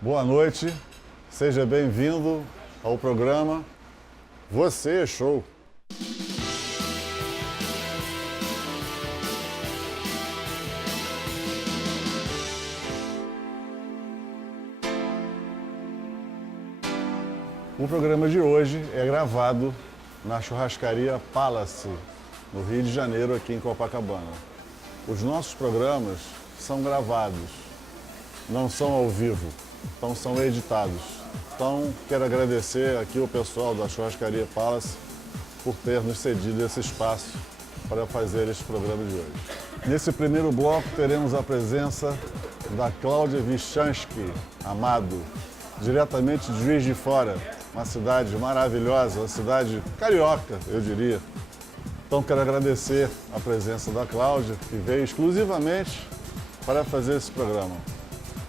Boa noite, seja bem-vindo ao programa Você é Show. O programa de hoje é gravado na churrascaria Palace, no Rio de Janeiro, aqui em Copacabana. Os nossos programas são gravados, não são ao vivo, então são editados. Então, quero agradecer aqui o pessoal da churrascaria Palace por ter nos cedido esse espaço para fazer esse programa de hoje. Nesse primeiro bloco, teremos a presença da Cláudia Vichanski Amado, diretamente de Juiz de Fora, uma cidade maravilhosa, uma cidade carioca, eu diria. Então, quero agradecer a presença da Cláudia, que veio exclusivamente para fazer esse programa.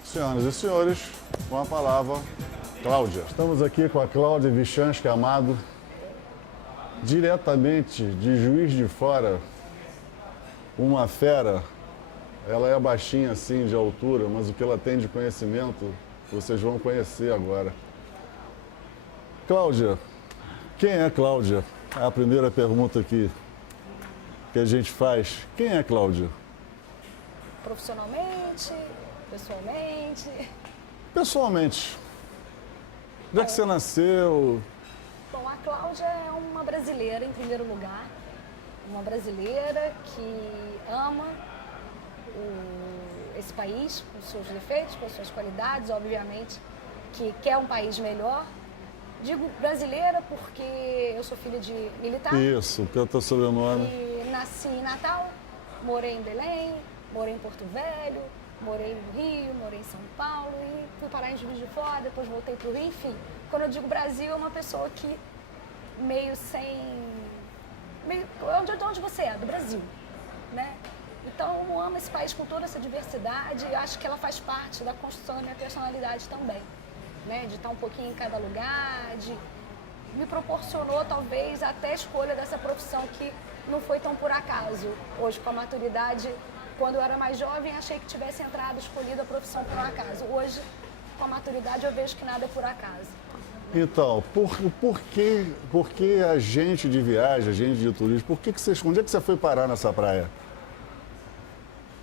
Senhoras e senhores, com a palavra, Cláudia. Estamos aqui com a Cláudia Vichanski Amado, diretamente de Juiz de Fora, uma fera. Ela é baixinha assim de altura, mas o que ela tem de conhecimento, vocês vão conhecer agora. Cláudia, quem é Cláudia? É a primeira pergunta aqui que a gente faz. Quem é Cláudia? Profissionalmente, pessoalmente. Pessoalmente. Onde é que você nasceu? Bom, a Cláudia é uma brasileira, em primeiro lugar. Uma brasileira que ama esse país, com seus defeitos, com suas qualidades, obviamente, que quer um país melhor. Digo brasileira porque eu sou filha de militar. Isso, que é o teu sobrenome. E nasci em Natal, morei em Belém, morei em Porto Velho, morei no Rio, morei em São Paulo e fui parar em Juiz de Fora, depois voltei para o Rio. Enfim, quando eu digo Brasil, é uma pessoa que meio sem... De onde você é? Do Brasil, né? Então, eu amo esse país com toda essa diversidade e acho que ela faz parte da construção da minha personalidade também. Né, de estar um pouquinho em cada lugar, me proporcionou talvez até a escolha dessa profissão que não foi tão por acaso. Hoje, com a maturidade, quando eu era mais jovem, achei que tivesse entrado, escolhido a profissão por um acaso. Hoje, com a maturidade, eu vejo que nada é por acaso. Então, por que agente de viagem, agente de turismo, onde é que você foi parar nessa praia?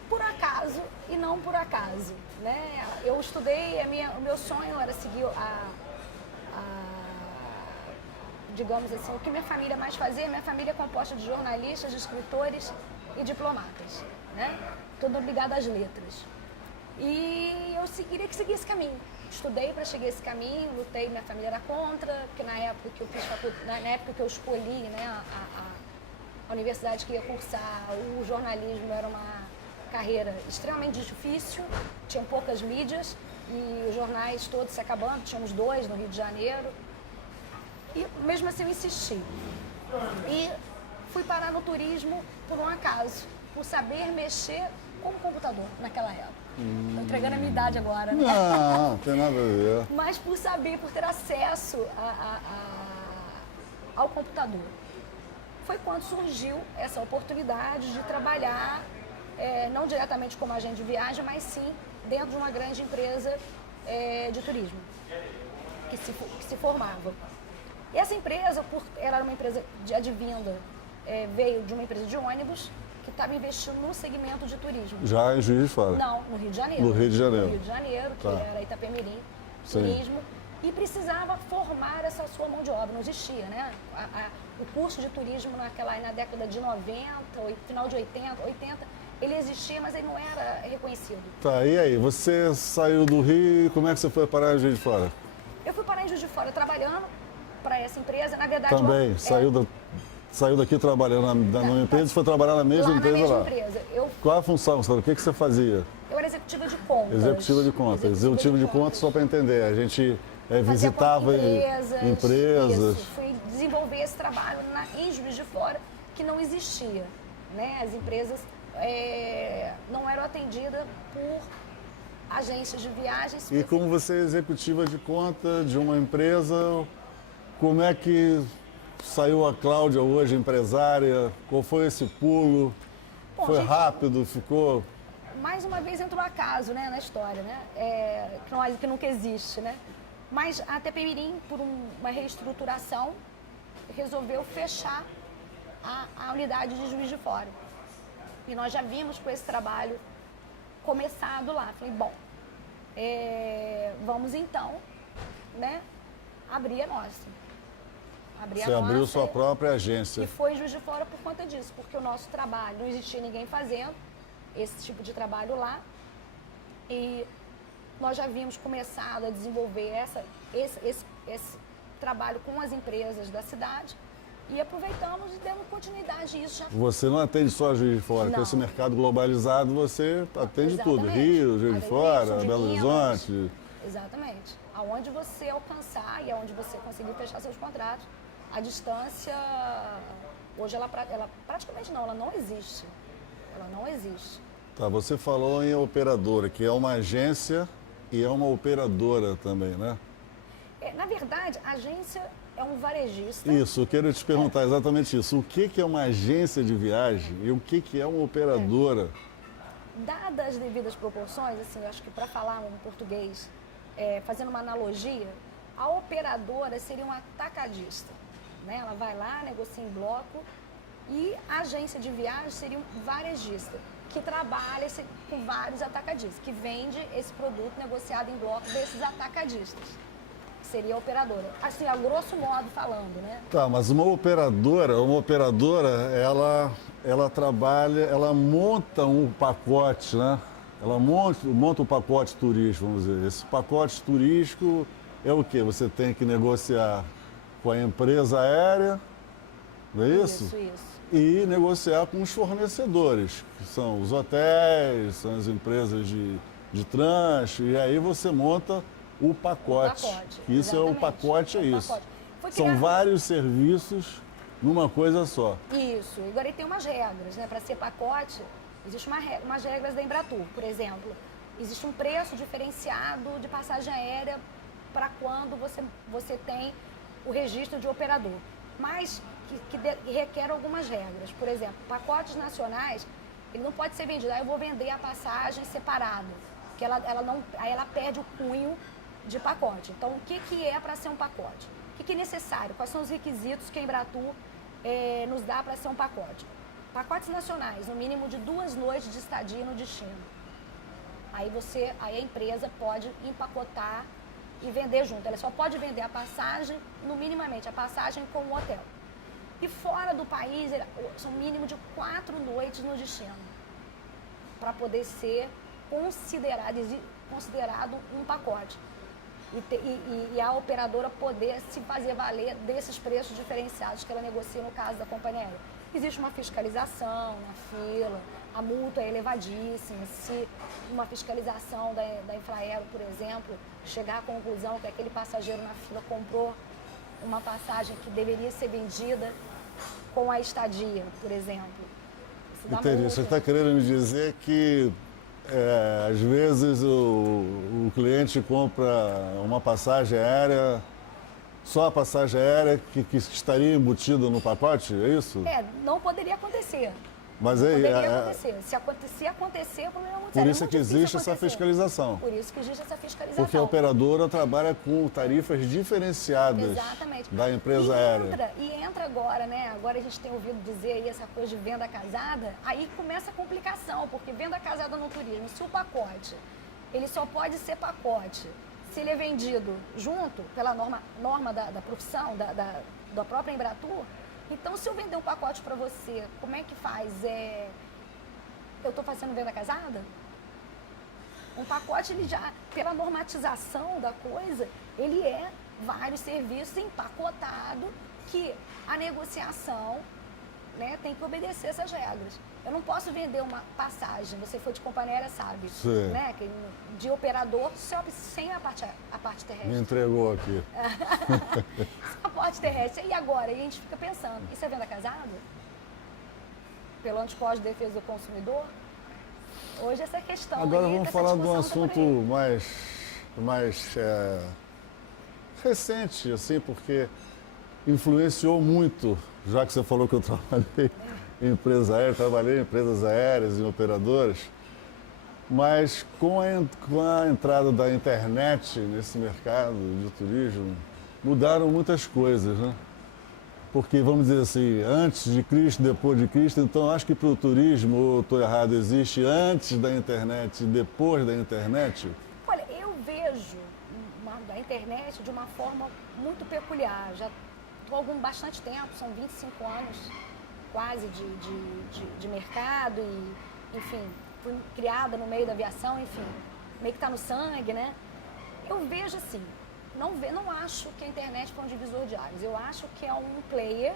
Por acaso e não por acaso. Né? Eu estudei, o meu sonho era seguir digamos assim, o que minha família mais fazia. Minha família é composta de jornalistas, de escritores e diplomatas, né? Tudo ligado às letras. E eu queria que seguisse esse caminho. Estudei para chegar a esse caminho, lutei, minha família era contra, porque na época que eu fiz na época que eu escolhi, né, a universidade que ia cursar, o jornalismo era uma carreira extremamente difícil, tinham poucas mídias e os jornais todos se acabando, tínhamos 2 no Rio de Janeiro. E mesmo assim eu insisti. E fui parar no turismo por um acaso, por saber mexer com o computador naquela época. Estou entregando a minha idade agora, né? Não tem nada a ver. Mas por saber, por ter acesso ao computador. Foi quando surgiu essa oportunidade de trabalhar não diretamente como agente de viagem, mas sim dentro de uma grande empresa de turismo, que se formava. E essa empresa, ela era uma empresa de advinda, veio de uma empresa de ônibus, que estava investindo no segmento de turismo. Já em Juiz de Fora? Não, no Rio de Janeiro. No Rio de Janeiro. No Rio de Janeiro, que era Itapemirim, Sim. turismo. E precisava formar essa sua mão de obra, não existia, né? O curso de turismo na década de 90, final de 80, ele existia, mas ele não era reconhecido. Tá, e aí? Você saiu do Rio, como é que você foi parar em Juiz de Fora? Eu fui parar em Juiz de Fora trabalhando para essa empresa, na verdade... Também, saiu daqui trabalhando numa empresa e foi trabalhar na mesma empresa lá. Empresa. Qual a função? O que você fazia? Eu era executiva de contas. Executiva de contas. Executiva de contas, só para entender, a gente visitava empresas. Isso, fui desenvolver esse trabalho em Juiz de Fora, que não existia. Né? As empresas não eram atendidas por agências de viagens. E como você é executiva de conta de uma empresa, como é que saiu a Cláudia hoje, empresária? Qual foi esse pulo? Bom, Foi rápido? Ficou mais uma vez entrou acaso, né, na história, né? Que nunca existe, né? Mas a Tepemirim, por uma reestruturação, resolveu fechar a unidade de Juiz de Fora. E nós já vimos com esse trabalho começado lá. Falei, bom, vamos então, né, abrir a nossa. Você abriu sua própria agência. E foi Juiz de Fora por conta disso, porque o nosso trabalho, não existia ninguém fazendo esse tipo de trabalho lá. E nós já havíamos começado a desenvolver esse trabalho com as empresas da cidade e aproveitamos e demos continuidade a isso. Você não atende só Juiz de Fora, com esse mercado globalizado você atende tudo, Rio, Juiz de Fora, Belo Horizonte. Exatamente. Aonde você alcançar e aonde você conseguir fechar seus contratos, a distância, hoje ela praticamente ela não existe. Ela não existe. Tá, você falou em operadora, que é uma agência e é uma operadora também, né? Na verdade, a agência é um varejista. Isso, eu quero te perguntar exatamente isso. O que é uma agência de viagem e o que é uma operadora? Dadas as devidas proporções, assim, eu acho que para falar um português, fazendo uma analogia, a operadora seria um atacadista. Né? Ela vai lá, negocia em bloco, e a agência de viagem seria um varejista, que trabalha com vários atacadistas, que vende esse produto negociado em bloco desses atacadistas. Seria a operadora. Assim, a grosso modo falando, né? Tá, mas uma operadora, ela trabalha, ela monta um pacote, né? Ela monta um pacote turístico, vamos dizer. Esse pacote turístico é o quê? Você tem que negociar com a empresa aérea, não é isso? Isso. E negociar com os fornecedores, que são os hotéis, são as empresas de tranche, e aí você monta o pacote. Isso é o pacote, é isso. São vários serviços numa coisa só. Isso. Agora tem umas regras, né? Para ser pacote, existe umas regras da Embratur. Por exemplo, existe um preço diferenciado de passagem aérea para quando você tem o registro de operador. Mas que requer algumas regras. Por exemplo, pacotes nacionais, ele não pode ser vendido. Aí eu vou vender a passagem separada, que aí ela perde o cunho de pacote. Então, o que é para ser um pacote? O que é necessário? Quais são os requisitos que a Embratur nos dá para ser um pacote? Pacotes nacionais, no mínimo de 2 noites de estadia no destino. Aí a empresa pode empacotar e vender junto. Ela só pode vender a passagem, no minimamente, a passagem com o hotel. E fora do país, são mínimo de 4 noites no destino, para poder ser considerado um pacote. E a operadora poder se fazer valer desses preços diferenciados que ela negocia no caso da companhia aérea. Existe uma fiscalização na fila, a multa é elevadíssima. Se uma fiscalização da Infraero, por exemplo, chegar à conclusão que aquele passageiro na fila comprou uma passagem que deveria ser vendida com a estadia, por exemplo. Entendi. Você está querendo me dizer que às vezes o cliente compra uma passagem aérea, só a passagem aérea que estaria embutida no pacote, é isso? Não poderia acontecer. Mas não poderia acontecer. Se acontecer, o problema é muito sério. Por isso que existe essa fiscalização. Por isso que existe essa fiscalização. Porque a operadora trabalha com tarifas diferenciadas. Exatamente. Da empresa aérea. E entra agora, né? Agora a gente tem ouvido dizer aí essa coisa de venda casada, aí começa a complicação, porque venda casada no turismo, se o pacote, ele só pode ser pacote se ele é vendido junto, pela norma da profissão, da própria Embratur. Então, se eu vender um pacote para você, como é que faz? Eu estou fazendo venda casada? Um pacote, ele já, pela normatização da coisa, ele é vários serviços empacotado que a negociação, né, tem que obedecer essas regras. Eu não posso vender uma passagem, você foi de companhia aérea, sabe? Né, de operador sem a parte terrestre. Me entregou aqui. A parte terrestre. E agora? E a gente fica pensando, isso é venda casada? Pelo Anticódigo de Defesa do Consumidor? Hoje essa questão. Agora vamos falar de um assunto mais recente, assim, porque influenciou muito, já que você falou que eu trabalhei em empresa aérea, trabalhei em empresas aéreas, em operadoras. Mas com a entrada da internet nesse mercado de turismo, mudaram muitas coisas, né? Porque, vamos dizer assim, antes de Cristo, depois de Cristo, então acho que para o turismo, ou estou errado, existe antes da internet e depois da internet? Olha, eu vejo a internet de uma forma muito peculiar. Já estou há bastante tempo, são 25 anos quase de mercado e, enfim, fui criada no meio da aviação, enfim, meio que está no sangue, né? Eu vejo assim, não acho que a internet foi um divisor de águas, eu acho que é um player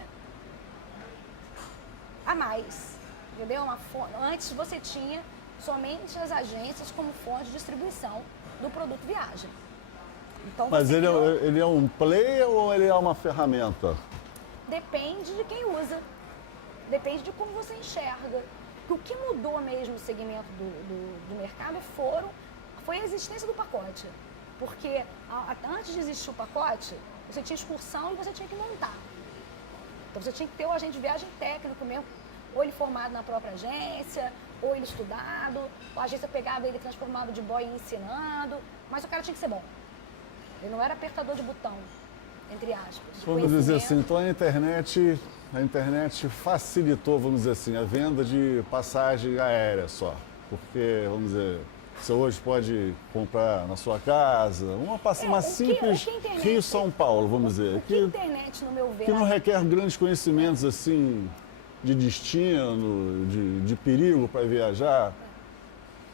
a mais, entendeu? Antes você tinha somente as agências como fonte de distribuição do produto viagem. Então, mas ele é um player ou ele é uma ferramenta? Depende de quem usa, depende de como você enxerga. O que mudou mesmo o segmento do mercado foi a existência do pacote. Porque antes de existir o pacote, você tinha excursão e você tinha que montar. Então você tinha que ter o agente de viagem técnico mesmo, ou ele formado na própria agência, ou ele estudado, ou a agência pegava ele transformado de boy e ensinando, mas o cara tinha que ser bom. Ele não era apertador de botão, entre aspas. Vamos dizer assim, então a internet facilitou, vamos dizer assim, a venda de passagem aérea só. Porque, vamos dizer, você hoje pode comprar na sua casa, uma simples Rio-São Paulo, vamos dizer. Que internet, no meu ver, que não requer grandes conhecimentos, assim, de destino, de perigo para viajar.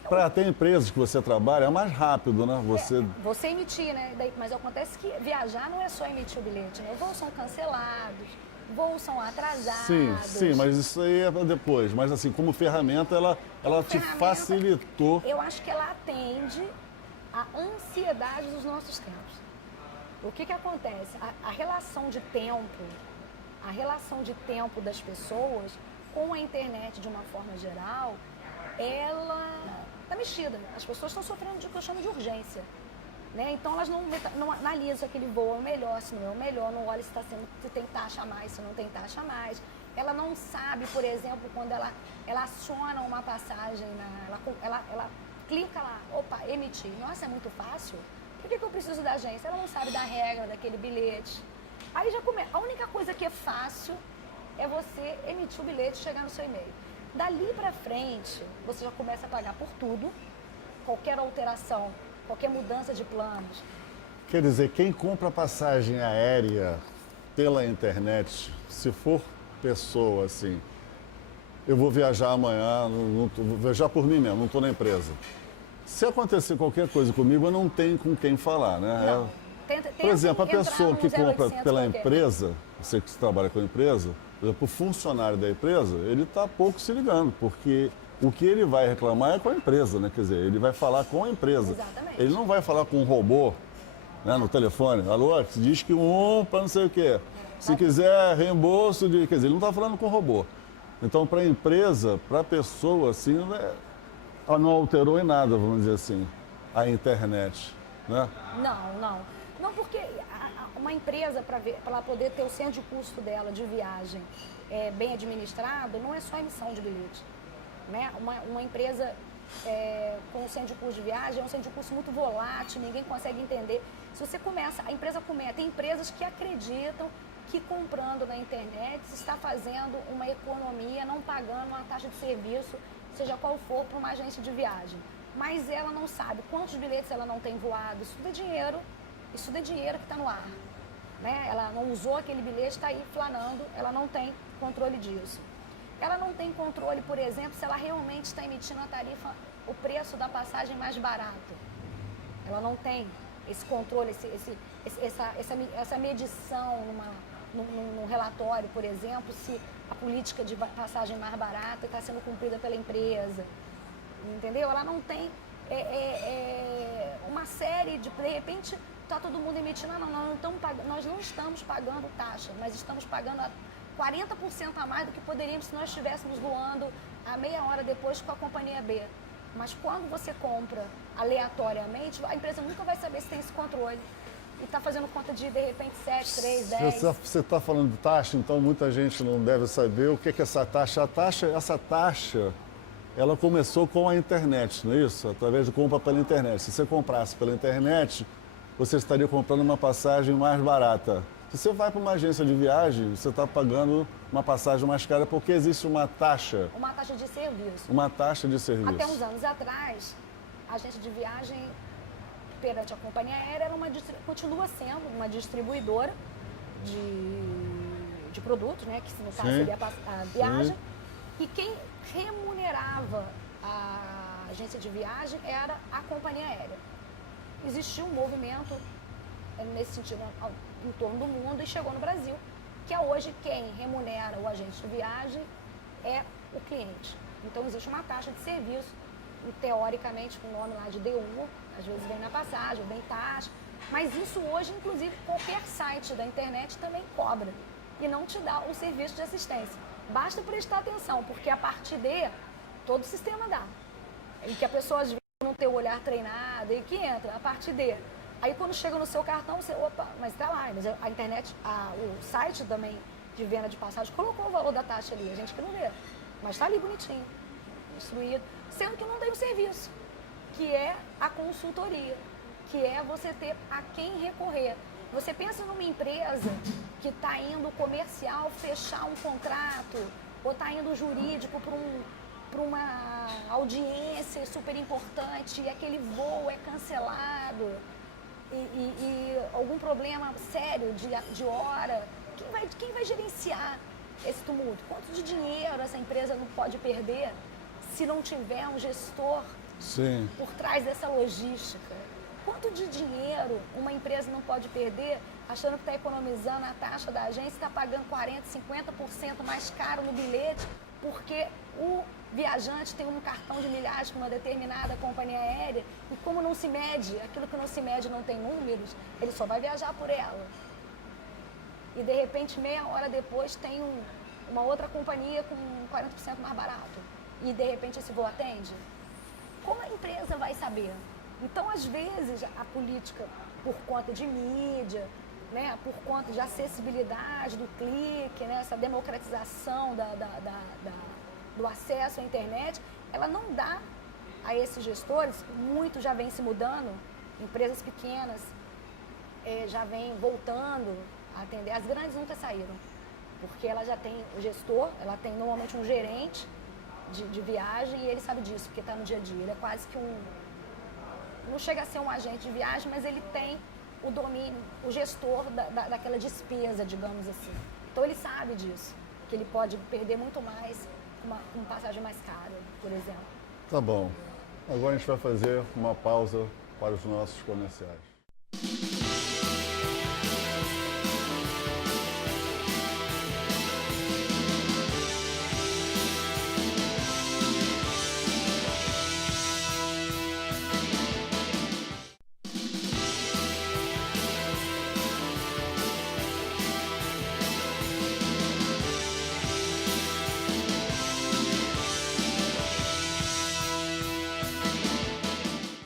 Para até empresas que você trabalha, é mais rápido, né? Você emitir, né? Mas acontece que viajar não é só emitir o bilhete, né? Voos são cancelados, voos são atrasados. Sim, mas isso aí é para depois. Mas assim, como ferramenta, ela te facilitou. Eu acho que ela atende à ansiedade dos nossos tempos. O que acontece? A relação de tempo das pessoas com a internet de uma forma geral, ela está mexida. As pessoas estão sofrendo de que eu chamo de urgência. Né? Então elas não analisam se aquele voo é o melhor, se não é o melhor, não olha se tem taxa a mais, se não tem taxa a mais. Ela não sabe, por exemplo, quando ela aciona uma passagem, ela clica lá, opa, emitir. Nossa, é muito fácil. Por que eu preciso da agência? Ela não sabe da regra daquele bilhete. Aí já começa. A única coisa que é fácil é você emitir o bilhete e chegar no seu e-mail. Dali para frente, você já começa a pagar por tudo, qualquer alteração, qualquer mudança de planos. Quer dizer, quem compra passagem aérea pela internet, se for pessoa assim, eu vou viajar amanhã, vou viajar por mim mesmo, não estou na empresa. Se acontecer qualquer coisa comigo, eu não tenho com quem falar, né? Não. Por exemplo, a pessoa que compra pela qualquer. empresa, você que trabalha com a empresa, por exemplo, o funcionário da empresa, ele está pouco se ligando, porque o que ele vai reclamar é com a empresa, né? Quer dizer, ele vai falar com a empresa. Exatamente. Ele não vai falar com um robô, né, no telefone. Alô, diz que para não sei o quê. Se quiser reembolso de... Quer dizer, ele não está falando com o robô. Então, para a empresa, para a pessoa, assim, ela não alterou em nada, vamos dizer assim, a internet, né? Não, porque uma empresa, para ela poder ter o centro de custo dela de viagem bem administrado, não é só emissão de bilhete. Né? Uma empresa com o centro de custo de viagem é um centro de custo muito volátil, ninguém consegue entender. Se você começa, tem empresas que acreditam que comprando na internet se está fazendo uma economia, não pagando uma taxa de serviço, seja qual for, para uma agência de viagem. Mas ela não sabe quantos bilhetes ela não tem voado, isso é dinheiro que está no ar. Né? Ela não usou aquele bilhete, está aí flanando, ela não tem controle disso. Ela não tem controle, por exemplo, se ela realmente está emitindo a tarifa, o preço da passagem mais barato. Ela não tem esse controle, essa medição num relatório, por exemplo, se a política de passagem mais barata está sendo cumprida pela empresa. Entendeu? Ela não tem uma série de repente, está todo mundo emitindo, nós não estamos pagando taxa, mas estamos pagando 40% a mais do que poderíamos se nós estivéssemos voando a meia hora depois com a companhia B. Mas quando você compra aleatoriamente, a empresa nunca vai saber se tem esse controle. E está fazendo conta de repente, 7, 3, 10. Você está falando de taxa, então muita gente não deve saber o que é essa taxa. Essa taxa, ela começou com a internet, não é isso? Através de compra pela internet. Se você comprasse pela internet, você estaria comprando uma passagem mais barata. Se você vai para uma agência de viagem, você está pagando uma passagem mais cara porque existe uma taxa. Uma taxa de serviço. Uma taxa de serviço. Até uns anos atrás, a agência de viagem perante a companhia aérea era continua sendo uma distribuidora de produtos, né? Que no caso seria a viagem. Sim. E quem remunerava a agência de viagem era a companhia aérea. Existiu um movimento nesse sentido em torno do mundo e chegou no Brasil, que é hoje quem remunera o agente de viagem é o cliente. Então existe uma taxa de serviço, e, teoricamente com o nome lá de DU, às vezes vem na passagem, vem taxa, mas isso hoje, inclusive, qualquer site da internet também cobra e não te dá o serviço de assistência. Basta prestar atenção, porque a partir de todo o sistema dá. E que a pessoa às vezes não tem o olhar treinado e que entra a partir de. Aí quando chega no seu cartão, você, opa, mas tá lá, mas a internet, o site também de venda de passagem colocou o valor da taxa ali, a gente que não vê, mas tá ali bonitinho, instruído, sendo que não tem o serviço, que é a consultoria, que é você ter a quem recorrer. Você pensa numa empresa que está indo comercial fechar um contrato, ou está indo jurídico para uma audiência super importante e aquele voo é cancelado e algum problema sério de hora, quem vai gerenciar esse tumulto? Quanto de dinheiro essa empresa não pode perder se não tiver um gestor Sim. por trás dessa logística? Quanto de dinheiro uma empresa não pode perder achando que está economizando a taxa da agência, está pagando 40%, 50% mais caro no bilhete, porque o viajante tem um cartão de milhagem com uma determinada companhia aérea e como não se mede, aquilo que não se mede não tem números, ele só vai viajar por ela. E de repente, meia hora depois, tem uma outra companhia com 40% mais barato. E de repente esse voo atende. Como a empresa vai saber? Então, às vezes, a política, por conta de mídia, né, por conta de acessibilidade do clique, né, essa democratização do acesso à internet, ela não dá a esses gestores, muito já vem se mudando, empresas pequenas já vêm voltando a atender, as grandes nunca saíram, porque ela já tem o gestor, ela tem normalmente um gerente de viagem e ele sabe disso, porque está no dia a dia, ele é quase que não chega a ser um agente de viagem, mas ele tem o domínio, o gestor daquela despesa, digamos assim. Então ele sabe disso, que ele pode perder muito mais com uma passagem mais cara, por exemplo. Tá bom. Agora a gente vai fazer uma pausa para os nossos comerciais.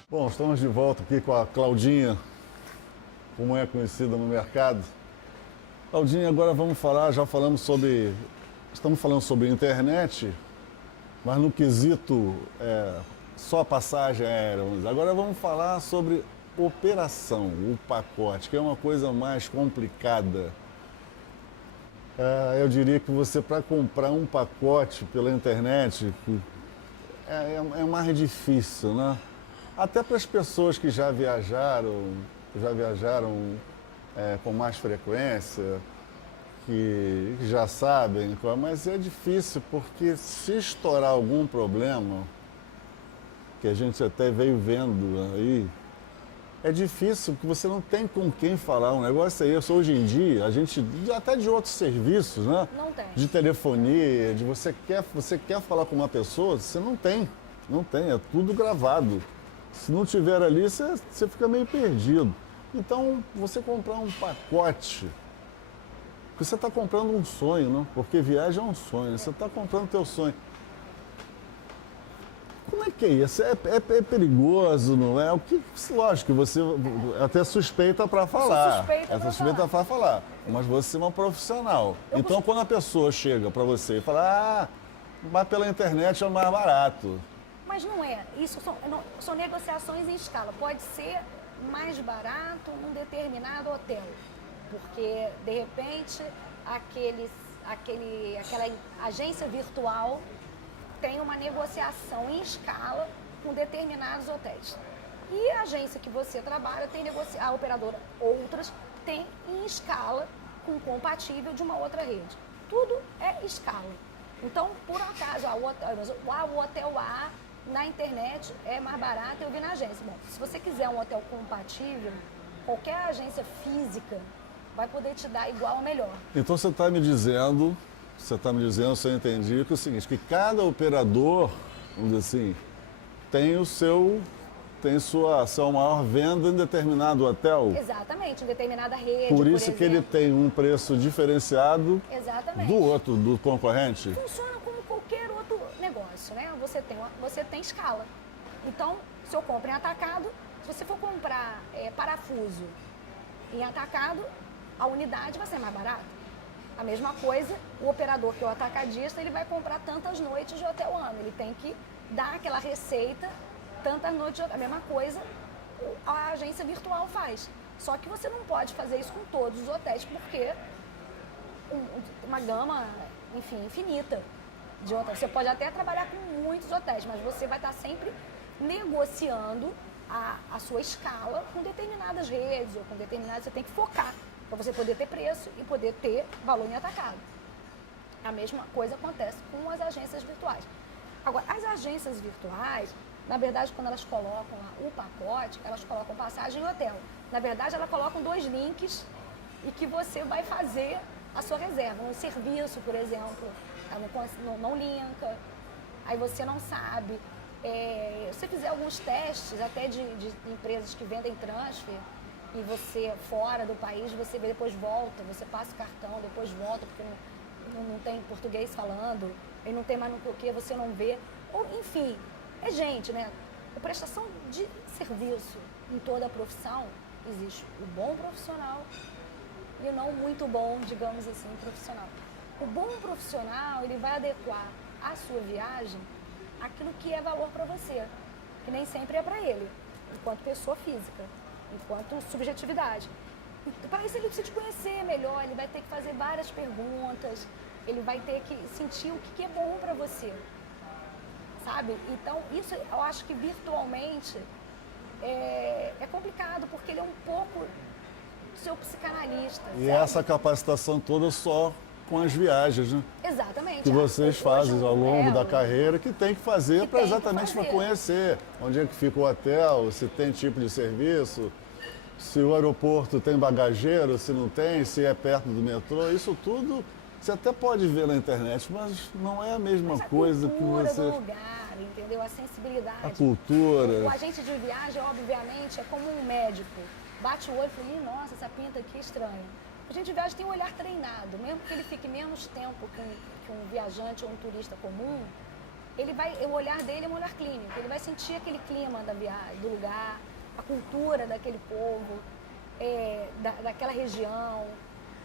Bom, estamos de volta aqui com a Claudinha, como é conhecida no mercado. Claudinha, agora vamos falar, estamos falando sobre internet, mas no quesito só passagem aérea. Agora vamos falar sobre operação, o pacote, que é uma coisa mais complicada. Eu diria que você, para comprar um pacote pela internet, é mais difícil, né? Até para as pessoas que já viajaram com mais frequência, que já sabem, mas é difícil porque se estourar algum problema, que a gente até veio vendo aí, é difícil porque você não tem com quem falar. Um negócio é isso. Hoje em dia, a gente, até de outros serviços, né? Não tem. De telefonia, você quer falar com uma pessoa, você não tem, é tudo gravado. Se não tiver ali, você fica meio perdido. Então, você comprar um pacote, porque você está comprando um sonho, não? Porque viagem é um sonho, você está comprando o teu sonho. Como é que é isso? É perigoso, não é? Lógico que você até suspeita para falar. Suspeita para falar. Mas você é uma profissional. Então, quando a pessoa chega para você e fala, mas pela internet é mais barato. Mas não é. Isso são negociações em escala. Pode ser mais barato num determinado hotel, porque, de repente, aquela agência virtual tem uma negociação em escala com determinados hotéis. E a agência que você trabalha tem a operadora, outras, tem em escala com compatível de uma outra rede. Tudo é escala. Então, por acaso, o hotel A na internet é mais barato, eu vi na agência. Bom, se você quiser um hotel compatível, qualquer agência física vai poder te dar igual ou melhor. Então você está me dizendo, se eu entendi, que é o seguinte, que cada operador, vamos dizer assim, tem sua maior venda em determinado hotel. Exatamente, em determinada rede, por isso que ele tem um preço diferenciado do outro, do concorrente. Funciona como qualquer outro negócio, né? Você tem escala. Então, se eu compro em atacado, se você for comprar parafuso em atacado, a unidade vai ser mais barata. A mesma coisa, o operador que é o atacadista, ele vai comprar tantas noites de hotel ano. Ele tem que dar aquela receita, tantas noites de hotel. A mesma coisa a agência virtual faz. Só que você não pode fazer isso com todos os hotéis, porque uma gama, enfim, infinita de hotéis. Você pode até trabalhar com muitos hotéis, mas você vai estar sempre negociando a sua escala com determinadas redes ou com determinadas... Você tem que focar para você poder ter preço e poder ter valor em atacado. A mesma coisa acontece com as agências virtuais. Agora, as agências virtuais, na verdade, quando elas colocam lá o pacote, elas colocam passagem e hotel. Na verdade, elas colocam 2 links e que você vai fazer a sua reserva. Um serviço, por exemplo, não linka, aí você não sabe. Se você fizer alguns testes, até de empresas que vendem transfer, e você fora do país, você depois volta, você passa o cartão, depois volta, porque não tem português falando, e não tem mais no que você não vê. Ou, enfim, é gente, né? A prestação de serviço em toda a profissão, existe o bom profissional e o não muito bom, digamos assim, profissional. O bom profissional, ele vai adequar a sua viagem aquilo que é valor para você, que nem sempre é para ele, enquanto pessoa física, enquanto subjetividade. Para isso ele precisa te conhecer melhor, ele vai ter que fazer várias perguntas, ele vai ter que sentir o que é bom para você, sabe? Então, isso eu acho que virtualmente é complicado, porque ele é um pouco seu psicanalista. E sabe? essa capacitação toda só com as viagens, né? Exatamente. Que vocês fazem ao longo da carreira, que tem que fazer para exatamente para conhecer onde é que fica o hotel, se tem tipo de serviço, se o aeroporto tem bagageiro, se não tem, se é perto do metrô, isso tudo você até pode ver na internet, mas não é a mesma coisa que você... A cultura do lugar, entendeu? A sensibilidade. A cultura. O agente de viagem, obviamente, é como um médico. Bate o olho e fala, nossa, essa pinta aqui é estranha. O agente de viagem tem um olhar treinado, mesmo que ele fique menos tempo que um viajante ou um turista comum, o olhar dele é um olhar clínico, ele vai sentir aquele clima da viagem, do lugar, a cultura daquele povo, daquela região,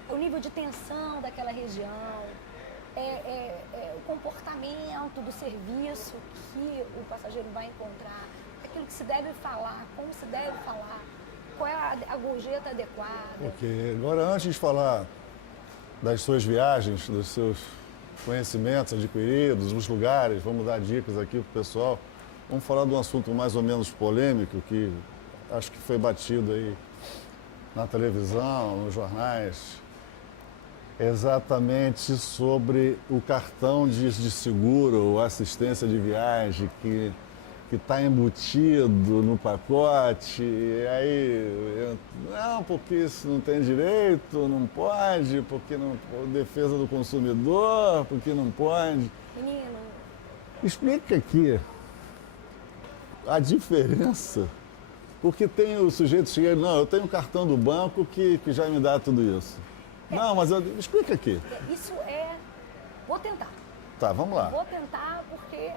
o nível de tensão daquela região, o comportamento do serviço que o passageiro vai encontrar, aquilo que se deve falar, como se deve falar, qual é a gorjeta adequada. Ok, agora antes de falar das suas viagens, dos seus conhecimentos adquiridos, os lugares, vamos dar dicas aqui para o pessoal, vamos falar de um assunto mais ou menos polêmico, que acho que foi batido aí na televisão, nos jornais, exatamente sobre o cartão de seguro ou assistência de viagem que está embutido no pacote, e aí, não, porque isso não tem direito, não pode, porque não, defesa do consumidor, porque não pode. Menino. Explica aqui a diferença, porque tem o sujeito que chega, não, eu tenho um cartão do banco que já me dá tudo isso. Não, mas explica aqui. Isso vou tentar. Tá, vamos lá. Vou tentar porque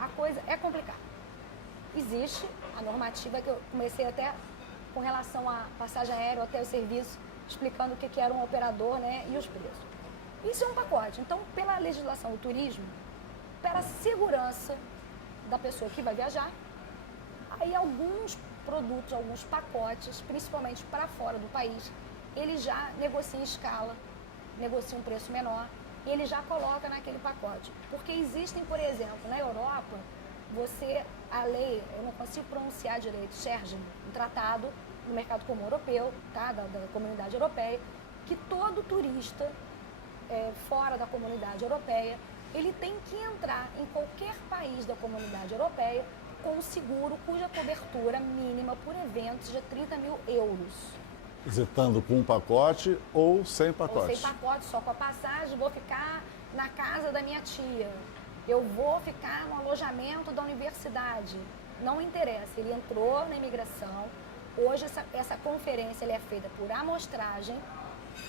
a coisa é complicada. Existe a normativa que eu comecei até com relação à passagem aérea, hotel e serviço, explicando o que era um operador, né, e os preços. Isso é um pacote. Então, pela legislação do turismo, para a segurança da pessoa que vai viajar. Aí alguns produtos, alguns pacotes, principalmente para fora do país, ele já negocia em escala, negocia um preço menor e ele já coloca naquele pacote. Porque existem, por exemplo, na Europa, a lei, eu não consigo pronunciar direito, Schengen, um tratado no mercado comum europeu, tá, da comunidade europeia, que todo turista fora da comunidade europeia, ele tem que entrar em qualquer país da comunidade europeia com um seguro cuja cobertura mínima por eventos de 30 mil euros. Visitando com um pacote ou sem pacote? Ou sem pacote, só com a passagem, vou ficar na casa da minha tia, eu vou ficar no alojamento da universidade. Não interessa, ele entrou na imigração, hoje essa conferência ele é feita por amostragem,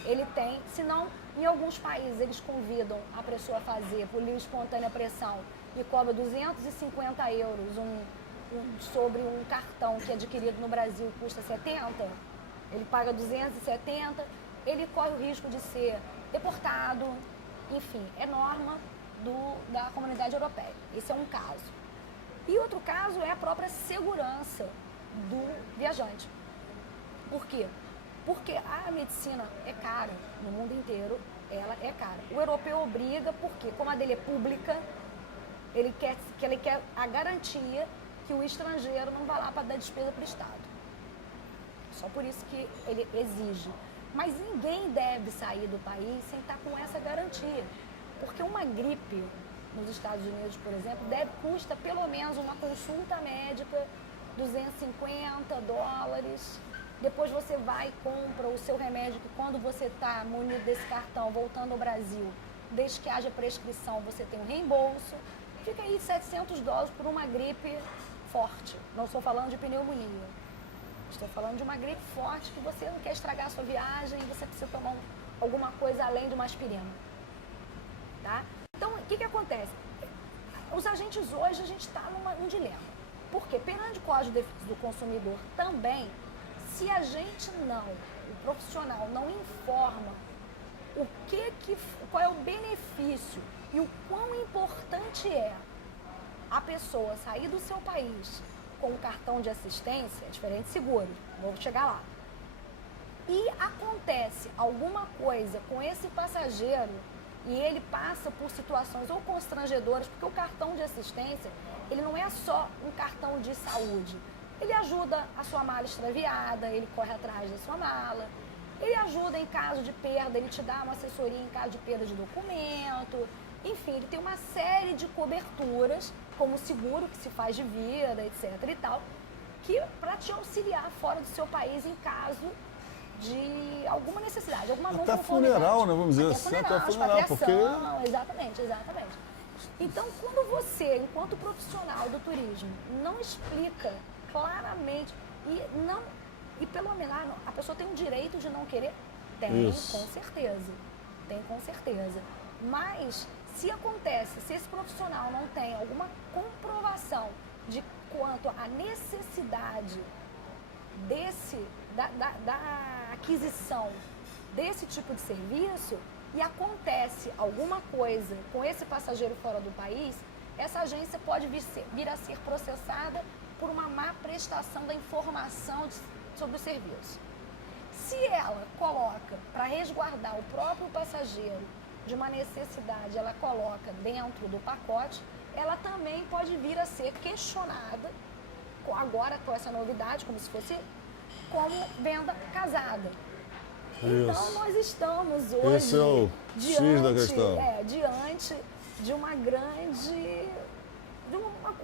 ele tem, se não, em alguns países eles convidam a pessoa a fazer por livre e espontânea pressão e cobra 250 euros sobre um cartão que é adquirido no Brasil custa 70, ele paga 270, ele corre o risco de ser deportado, enfim, é norma da comunidade europeia. Esse é um caso. E outro caso é a própria segurança do viajante. Por quê? Porque a medicina é cara, no mundo inteiro ela é cara. O europeu obriga, porque como a dele é pública, ele quer a garantia que o estrangeiro não vá lá para dar despesa para o Estado. Só por isso que ele exige. Mas ninguém deve sair do país sem estar com essa garantia. Porque uma gripe nos Estados Unidos, por exemplo, custa pelo menos uma consulta médica $250. Depois você vai e compra o seu remédio, que quando você está munido desse cartão, voltando ao Brasil, desde que haja prescrição, você tem um reembolso. Fica aí $700 por uma gripe forte. Não estou falando de pneumonia. Estou falando de uma gripe forte que você não quer estragar a sua viagem e você precisa tomar alguma coisa além de uma aspirina. Tá? Então, o que acontece? Os agentes hoje, a gente está num dilema. Por quê? Perante o Código de Defesa do Consumidor também, se a gente o profissional não informa qual é o benefício e o quão importante é a pessoa sair do seu país com um cartão de assistência, é diferente de seguro, vou chegar lá, e acontece alguma coisa com esse passageiro e ele passa por situações ou constrangedoras, porque o cartão de assistência, ele não é só um cartão de saúde. Ele ajuda a sua mala extraviada, ele corre atrás da sua mala, ele ajuda em caso de perda, ele te dá uma assessoria em caso de perda de documento, enfim, ele tem uma série de coberturas, como seguro que se faz de vida, etc e tal, que para te auxiliar fora do seu país em caso de alguma necessidade, alguma não conformidade. Até funeral, né? Vamos dizer assim, até funeral, porque... Exatamente. Então, quando você, enquanto profissional do turismo, não explica claramente e pelo menos a pessoa tem o direito de não querer, tem, com certeza. Mas se esse profissional não tem alguma comprovação de quanto à necessidade da aquisição desse tipo de serviço e acontece alguma coisa com esse passageiro fora do país, essa agência pode vir a ser processada por uma má prestação da informação sobre o serviço. Se ela coloca, para resguardar o próprio passageiro de uma necessidade, ela coloca dentro do pacote, ela também pode vir a ser questionada, agora com essa novidade, como se fosse como venda casada. Isso. Então nós estamos hoje Esse é o X da questão. Diante de uma grande...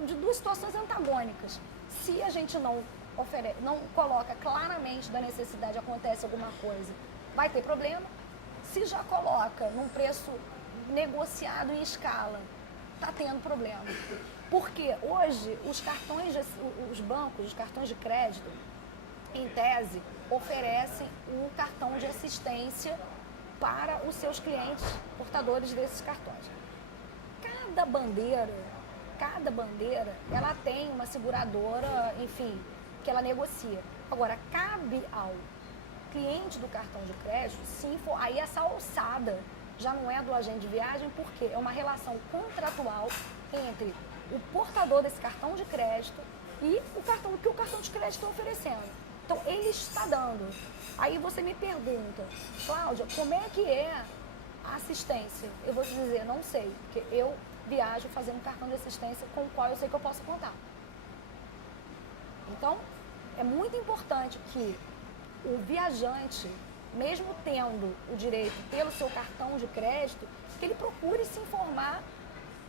de duas situações antagônicas. Se a gente não coloca claramente da necessidade, acontece alguma coisa, vai ter problema. Se já coloca num preço negociado em escala, está tendo problema. Porque hoje os bancos, os cartões de crédito, em tese, oferecem um cartão de assistência para os seus clientes portadores desses cartões. Cada bandeira, ela tem uma seguradora, enfim, que ela negocia. Agora, cabe ao cliente do cartão de crédito, sim, aí essa alçada já não é do agente de viagem, porque é uma relação contratual entre o portador desse cartão de crédito e o que o cartão de crédito está oferecendo. Então, ele está dando. Aí você me pergunta, Cláudia, como é que é a assistência? Eu vou te dizer, não sei, porque eu viajo fazendo cartão de assistência com o qual eu sei que eu posso contar. Então, é muito importante que o viajante, mesmo tendo o direito pelo seu cartão de crédito, que ele procure se informar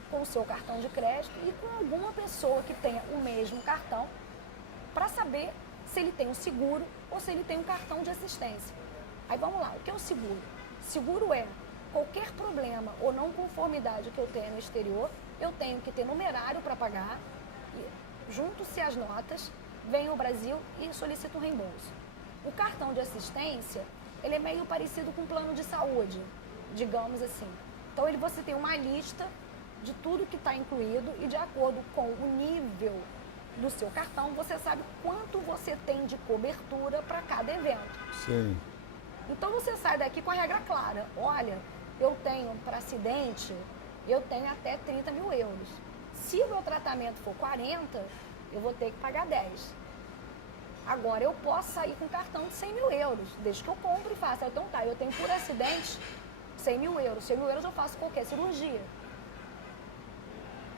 com o seu cartão de crédito e com alguma pessoa que tenha o mesmo cartão para saber se ele tem um seguro ou se ele tem um cartão de assistência. Aí vamos lá, o que é o seguro? Seguro é qualquer problema ou não conformidade que eu tenha no exterior, eu tenho que ter numerário para pagar, e junto-se as notas, venho ao Brasil e solicito um reembolso. O cartão de assistência, ele é meio parecido com um plano de saúde, digamos assim. Então, você tem uma lista de tudo que está incluído e de acordo com o nível do seu cartão, você sabe quanto você tem de cobertura para cada evento. Sim. Então, você sai daqui com a regra clara. Olha, eu tenho para acidente, eu tenho até 30 mil euros. Se o meu tratamento for 40, eu vou ter que pagar 10. Agora, eu posso sair com cartão de 100 mil euros, desde que eu compre e faça. Então tá, eu tenho por acidente 100 mil euros. 100 mil euros eu faço qualquer cirurgia.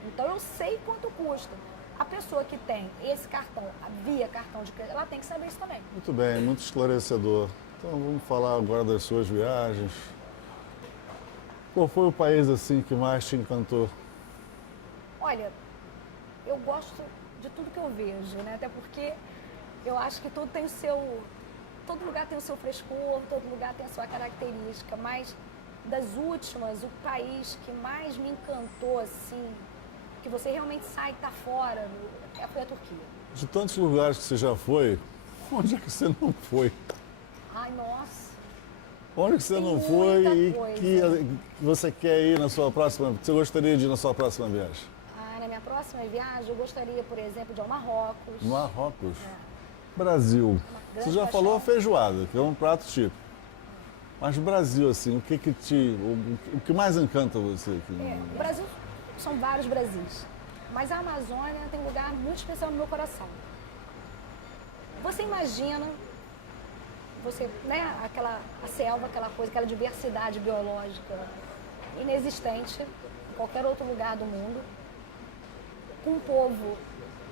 Então, eu sei quanto custa. A pessoa que tem esse cartão, via cartão de crédito, ela tem que saber isso também. Muito bem, muito esclarecedor. Então vamos falar agora das suas viagens. Qual foi o país assim que mais te encantou? Olha, eu gosto de tudo que eu vejo, né? Até porque eu acho que tudo tem o seu... Todo lugar tem o seu frescor, todo lugar tem a sua característica, mas das últimas, o país que mais me encantou, assim, que você realmente sai e tá fora, foi a Turquia. De tantos lugares que você já foi, onde é que você não foi? Ai, nossa. Onde que você Tem não foi muita e coisa. que você quer ir na sua próxima... Você gostaria de ir na sua próxima viagem? Na minha próxima viagem, eu gostaria, por exemplo, de ir ao Marrocos. Marrocos? É. Brasil. grande Você já paixão. falou a feijoada, que é um prato típico. Mas Brasil, assim, o que mais encanta você aqui? O Brasil, são vários Brasis, mas a Amazônia tem um lugar muito especial no meu coração. Você imagina, a selva, aquela coisa, aquela diversidade biológica inexistente em qualquer outro lugar do mundo, com um povo,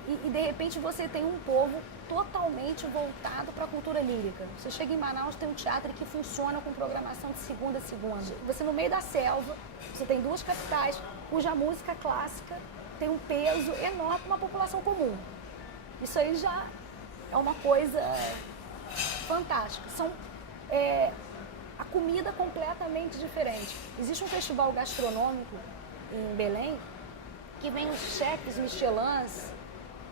e de repente você tem um povo totalmente voltado para a cultura lírica. Você chega em Manaus, tem um teatro que funciona com programação de segunda a segunda. Você no meio da selva, você tem duas capitais, cuja música clássica tem um peso enorme para uma população comum. Isso aí já é uma coisa fantástica. A comida completamente diferente. Existe um festival gastronômico em Belém que vem os chefes Michelins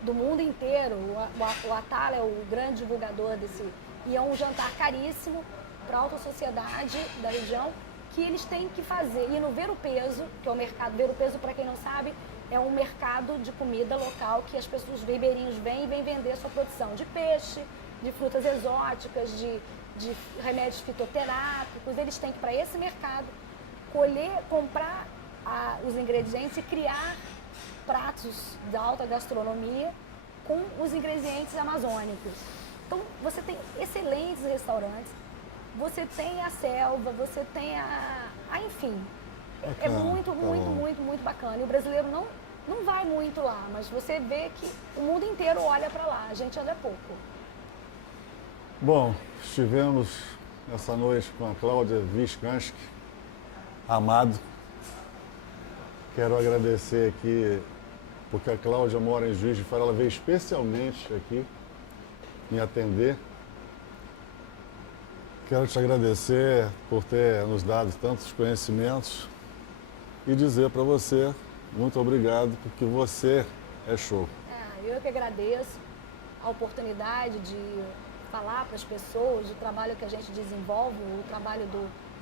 do mundo inteiro. O Atala é o grande divulgador desse. E é um jantar caríssimo para a alta sociedade da região, que eles têm que fazer. E no Ver o Peso, que é o mercado, Ver o Peso, para quem não sabe, é um mercado de comida local que as pessoas, os ribeirinhos vêm e vêm vender a sua produção de peixe, de frutas exóticas, de remédios fitoterápicos. Eles têm que ir para esse mercado, colher, comprar os ingredientes e criar pratos de alta gastronomia com os ingredientes amazônicos. Então, você tem excelentes restaurantes, você tem a selva, você tem enfim, é muito bacana. E o brasileiro não vai muito lá, mas você vê que o mundo inteiro olha para lá, a gente anda pouco. Bom, estivemos essa noite com a Cláudia Viskanski, Amado. Quero agradecer aqui, porque a Cláudia mora em Juiz de Fora, ela veio especialmente aqui me atender. Quero te agradecer por ter nos dado tantos conhecimentos e dizer para você muito obrigado, porque você é show. Eu que agradeço a oportunidade de falar para as pessoas do trabalho que a gente desenvolve, o trabalho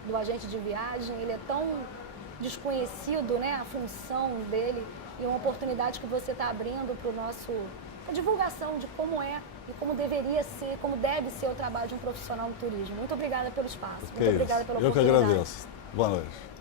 do agente de viagem. Ele é tão desconhecido, né, a função dele, e uma oportunidade que você está abrindo para a divulgação de como é e como deveria ser, como deve ser o trabalho de um profissional no turismo. Muito obrigada pelo espaço, muito obrigada pela oportunidade. Eu que agradeço. Boa noite.